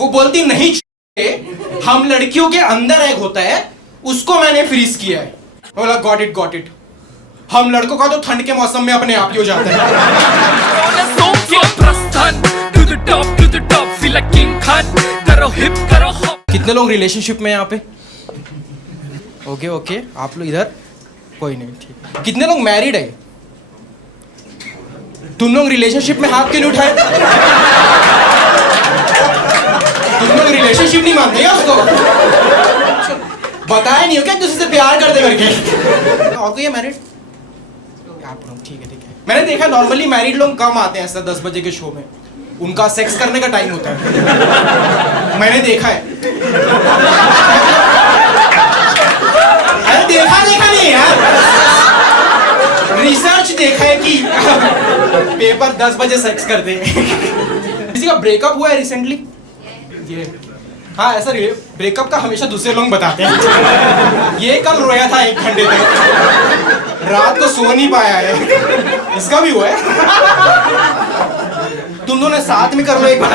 वो बोलती नहीं, हम लड़कियों के अंदर एग होता है, उसको मैंने फ्रीज किया है। बोला गॉट इट। हम लड़कों का तो ठंड के मौसम में अपने आप ही हो जाता है। कितने लोग रिलेशनशिप में यहाँ पे? ओके आप लोग इधर, कोई नहीं, ठीक। कितने लोग मैरिड है? तुम लोग रिलेशनशिप में हाथ क्यों नहीं उठाए? तुम लोग रिलेशनशिप नहीं मानते क्या उसको? बताया नहीं हो क्या दूसरे से प्यार करते करके? और कोई है मैरिड? आप लोग ठीक है। मैंने देखा नॉर्मली मैरिड लोग कम आते हैं ऐसा 10 बजे के शो में, उनका सेक्स करने का टाइम होता है। मैंने देखा है। अरे देखा नहीं यार, रिसर्च देखा है कि पेपर 10 बजे सेक्स करते हैं। किसी का ब्रेकअप हुआ है रिसेंटली? ये हाँ, ऐसा ब्रेकअप का हमेशा दूसरे लोग बताते हैं। ये कल रोया था 1 घंटे तक, रात को सो नहीं पाया है। इसका भी हुआ है? तुम दोनों साथ में कर लो एक बार।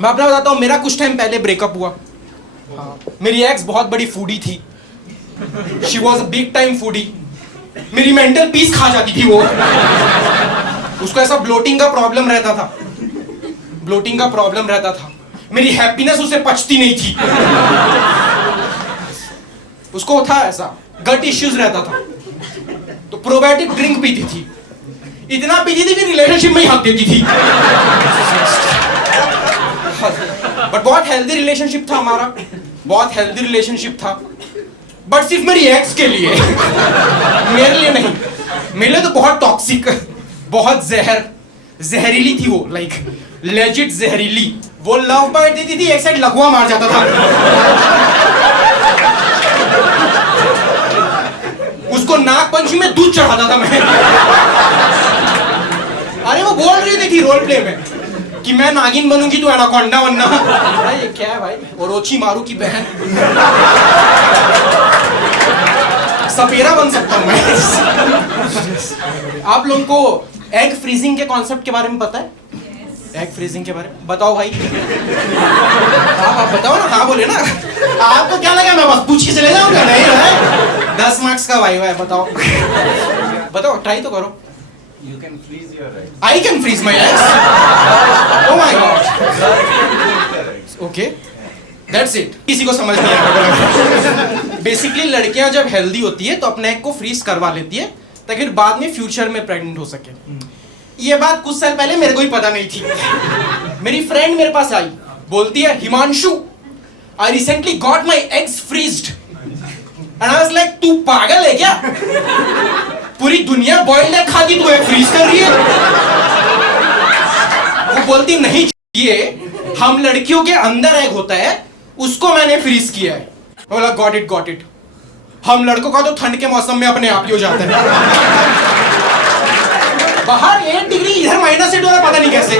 मैं अपना बताता हूँ, मेरा कुछ टाइम पहले ब्रेकअप हुआ। मेरी एक्स बहुत बड़ी फूडी थी। She was a big time foodie. मेरी मेंटल पीस खा जाती थी वो। उसको ऐसा ब्लोटिंग का प्रॉब्लम रहता था। मेरी हैप्पीनेस उसे पचती नहीं थी। उसको था ऐसा गट इश्यूज रहता था, तो प्रोबायोटिक ड्रिंक पीती थी। इतना पीती थी कि रिलेशनशिप में ही हक देती थी। बट बहुत हेल्दी रिलेशनशिप था हमारा, बट सिर्फ मेरी एक्स के लिए, मेरे लिए नहीं। मेरे लिए तो बहुत टॉक्सिक, बहुत जहरीली थी वो, लाइक लेजिट जहरीली। वो लव बाइट देती थी, एक साइड लकवा मार जाता था। उसको नाग पंचमी में दूध चढ़ाता था मैं। अरे वो बोल रही थी रोल प्ले में कि मैं नागिन बनूंगी, तू एनाकोंडा बनना। अरे ये क्या है भाई, ओरोची मारू की बहन। सपेरा बन सकता हूं मैं। आप लोगों को एग फ्रीजिंग के कॉन्सेप्ट के बारे में पता है? एग फ्रीजिंग के बारे में बताओ भाई। आप बताओ ना। हाँ बोले ना। आपको क्या लगा मैं बस पूछ के चले जाऊंगा? नहीं भाई, 10 मार्क्स का भाई है। बताओ ट्राई तो करो। You can freeze your eggs. I can freeze my eggs. Oh my god. Okay. That's it. किसी को समझ नहीं आएगा। बेसिकली लड़कियां जब हेल्दी होती है तो अपने एग को फ्रीज करवा लेती है ताकि बाद में फ्यूचर में प्रेग्नेंट हो सके। ये बात कुछ साल पहले मेरे को ही पता नहीं थी। मेरी फ्रेंड मेरे पास आई, बोलती है Himanshu, I recently got my eggs freezed. And I was like, तू पागल है क्या? पूरी दुनिया बॉइल्ड एग खाती, तू एग फ्रीज कर रही है? वो बोलती नहीं, ये हम लड़कियों के अंदर एग होता है, उसको मैंने फ्रीज किया है। बोला गॉट इट। हम लड़कों का तो ठंड के मौसम में अपने आप ही हो जाता है। बाहर 8 डिग्री, इधर -8 हो रहा, पता नहीं कैसे।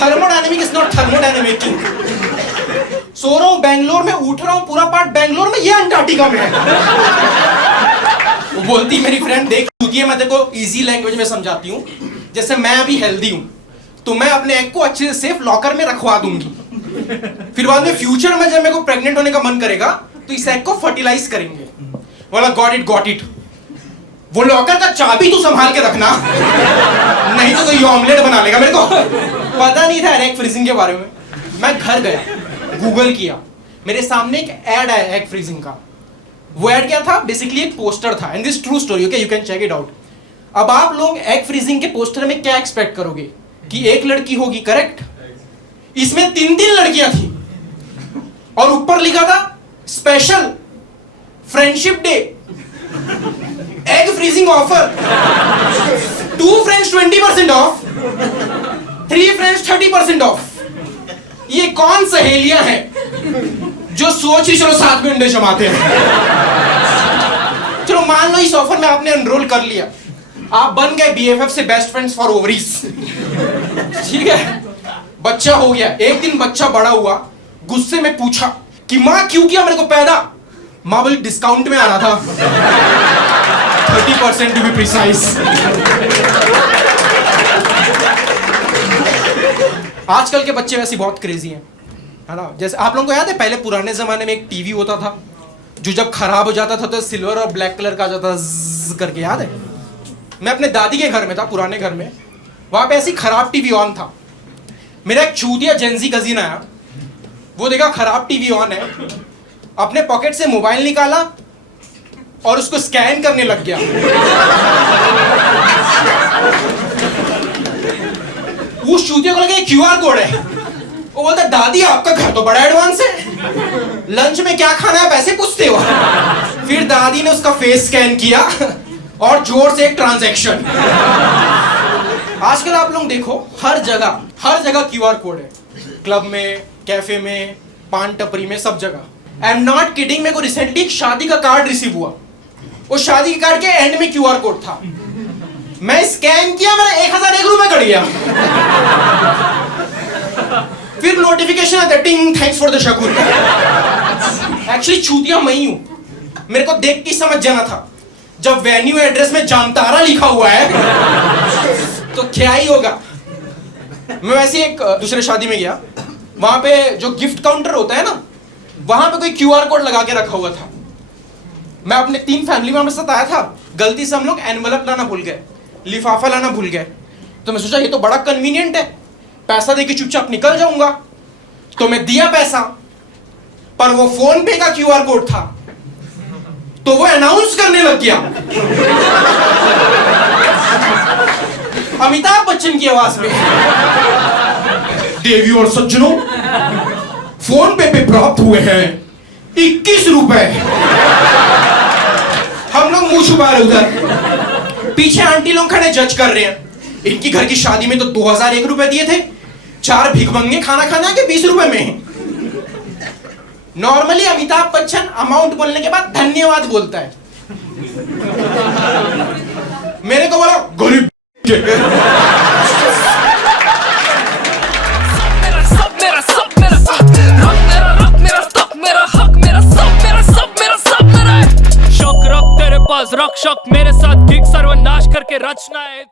Thermodynamic is not thermodynamic. सो रहा हूं बैंगलोर में, उठ रहा हूं पूरा पार्ट बैंगलोर में, ये अंटार्कटिका में है। वो बोलती मेरी फ्रेंड, देख क्योंकि मैं तेरे को इजी लैंग्वेज में समझाती हूँ। जैसे मैं अभी हेल्दी हूँ तो मैं अपने एग को अच्छे से सेफ लॉकर में रखवा दूंगी, फिर बाद में फ्यूचर में जब मेरे को प्रेग्नेंट होने का मन करेगा तो इस एग को फर्टिलाइज करेंगे। बोला गॉट इट। वो लॉकर का चाबी तू संभाल के रखना, नहीं तो ये ऑमलेट बना लेगा। मेरे को पता नहीं था एग फ्रीजिंग के बारे में। मैं घर गया, गूगल किया, मेरे सामने एक एड है एग फ्रीजिंग का। वो एड क्या था? बेसिकली एक पोस्टर था, and this true story, okay, you can check it out. अब आप लोग एग फ्रीजिंग के पोस्टर में क्या एक्सपेक्ट करोगे कि एक लड़की होगी, करेक्ट? इसमें 3 लड़कियां थी और ऊपर लिखा था special friendship day egg freezing offer, 2 friends 20% of, 3 friends 30% of. ये कौन सहेलियां हैं जो सोच ही चलो साथ में अंडे जमाते हैं? चलो मान लो इस ऑफर में आपने एनरोल कर लिया, आप बन गए BFF से बेस्ट फ्रेंड्स फॉर ओवरीज, ठीक है? बच्चा हो गया। एक दिन बच्चा बड़ा हुआ, गुस्से में पूछा कि माँ क्यों किया मेरे को पैदा? माँ बोली डिस्काउंट में आ रहा था, 30% टू बी प्रिसाइज। आजकल के बच्चे वैसे बहुत क्रेजी हैं, है ना। जैसे आप लोगों को याद है पहले पुराने ज़माने में एक टीवी होता था जो जब खराब हो जाता था तो सिल्वर और ब्लैक कलर का आ जाता था ज़्ज़ करके, याद है। मैं अपने दादी के घर में था, पुराने घर में, वहाँ पे ऐसी खराब टीवी ऑन था। मेरा एक चूतिया जेंजी कजिन आया, वो देखा खराब टीवी ऑन है, अपने पॉकेट से मोबाइल निकाला और उसको स्कैन करने लग गया। उस चूतिया को लगा QR कोड है। वो बोलता दादी आपका घर तो बड़ा एडवांस है, लंच में क्या खाना है पैसे पूछते हो। फिर दादी ने उसका फेस स्कैन किया और जोर से एक ट्रांजैक्शन। आजकल आप लोग देखो हर जगह QR कोड है, क्लब में, कैफे में, पान टपरी में, सब जगह। आई एम नॉट किडिंग, मेरे को रिसेंटली एक शादी का कार्ड रिसीव हुआ, वो शादी के कार्ड के एंड में QR कोड था। मैं स्कैन किया, मेरा 1001 रुपए कट गया। फिर नोटिफिकेशन आता है, टिंग, thanks for the Shagun. Actually चूतिया मैं ही हूं, मेरे को देख के समझ जाना था जब वेन्यू एड्रेस में जामतारा लिखा हुआ है तो क्या ही होगा। मैं वैसे एक दूसरे शादी में गया, वहां पे जो गिफ्ट काउंटर होता है ना, वहां पे कोई QR कोड लगा के रखा हुआ था। मैं अपने 3 फैमिली मेंबर्स के साथ आया था, गलती से हम लोग एनवलप लाना भूल गए, लिफाफा लाना भूल गए। तो मैं सोचा ये तो बड़ा कन्वीनियंट है, पैसा देके चुपचाप निकल जाऊंगा। तो मैं दिया पैसा, पर वो फोन पे का QR कोड था, तो वो अनाउंस करने लग गया अमिताभ बच्चन की आवाज में, देवी और सज्जनों, फोन पे प्राप्त हुए हैं 21 रुपए। हम लोग मुंह छुपा रहे, उधर पीछे आंटी लोग खड़े जज कर रहे हैं। इनकी घर की शादी में तो 2001 रुपए दिए थे, 4 भिखमंगे खाना खाना के 20 रुपए में। नॉर्मली अमिताभ बच्चन अमाउंट बोलने के बाद धन्यवाद बोलता है, मेरे को बोला गरीब। रख शक मेरे साथ गिग सर्वनाश करके रचना है।